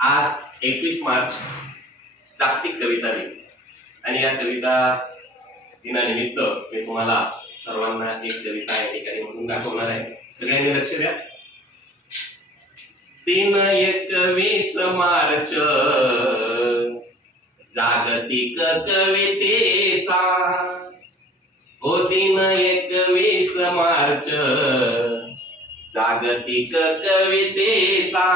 आज एकवीस मार्च जागतिक कविता दिन. आणि या कविता दिनानिमित्त मी तुम्हाला सर्वांना एक कविता या ठिकाणी म्हणून दाखवणार आहे. सगळ्यांनी लक्ष द्या. तीन एकवीस मार्च जागतिक कवितेचा. हो तीन एकवीस मार्च जागतिक कवितेचा.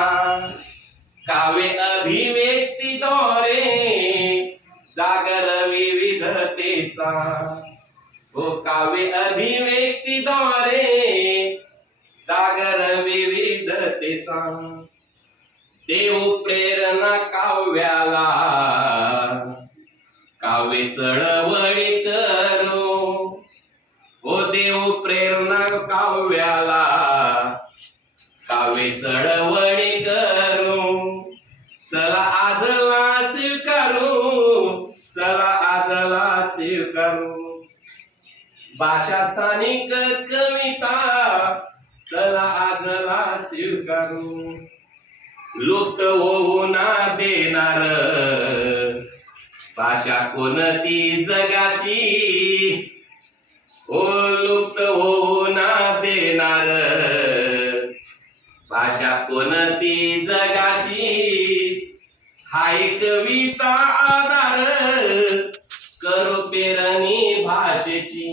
कावे अभिव्यक्ती दोरे जागर विविधतेचा. हो कावे अभिव्यक्ती दोरे जागर विविधतेचा. देव प्रेरणा काव्याला काव्य चळवळी करो ओ हो, देव प्रेरणा काव्याला काव्य चळवळी चला आजला भाषास्थानिक भाषा स्थानिक कविता चला आजला स्वीकारू. लुप्त होऊ ना देणार भाषा कोणती जगाची? ओ लुप्त होऊ ना देणार भाषा कोणती जगाची? हाय कविता आधार करू पेरणी भाषेची.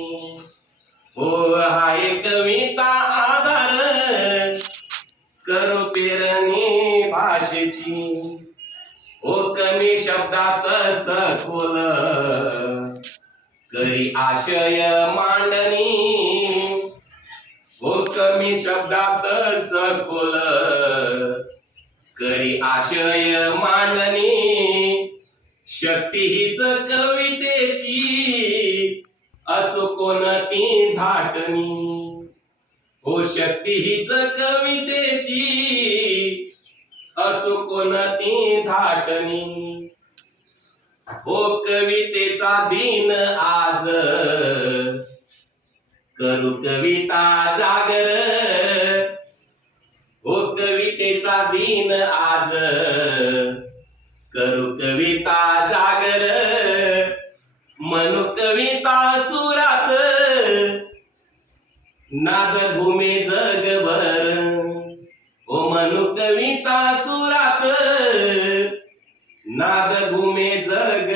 हो हाय कविता आधार. करू पेरणी भाषेची. हो कमी शब्दात सखोल. करी आशय मांडणी. हो कमी शब्दात सखोल. करी आशय मांडणी. शक्ती हीच कवितेची असो कोणती धाटणी. हो शक्ती हीच कवितेची असो कोणती धाटणी. हो कवितेचा दिन आज करू कविता जागर. हो कवितेचा दिन आज कासुरात नाद जग जगभर. हो ओ मनु कविता सुरात. नाद घुमे जग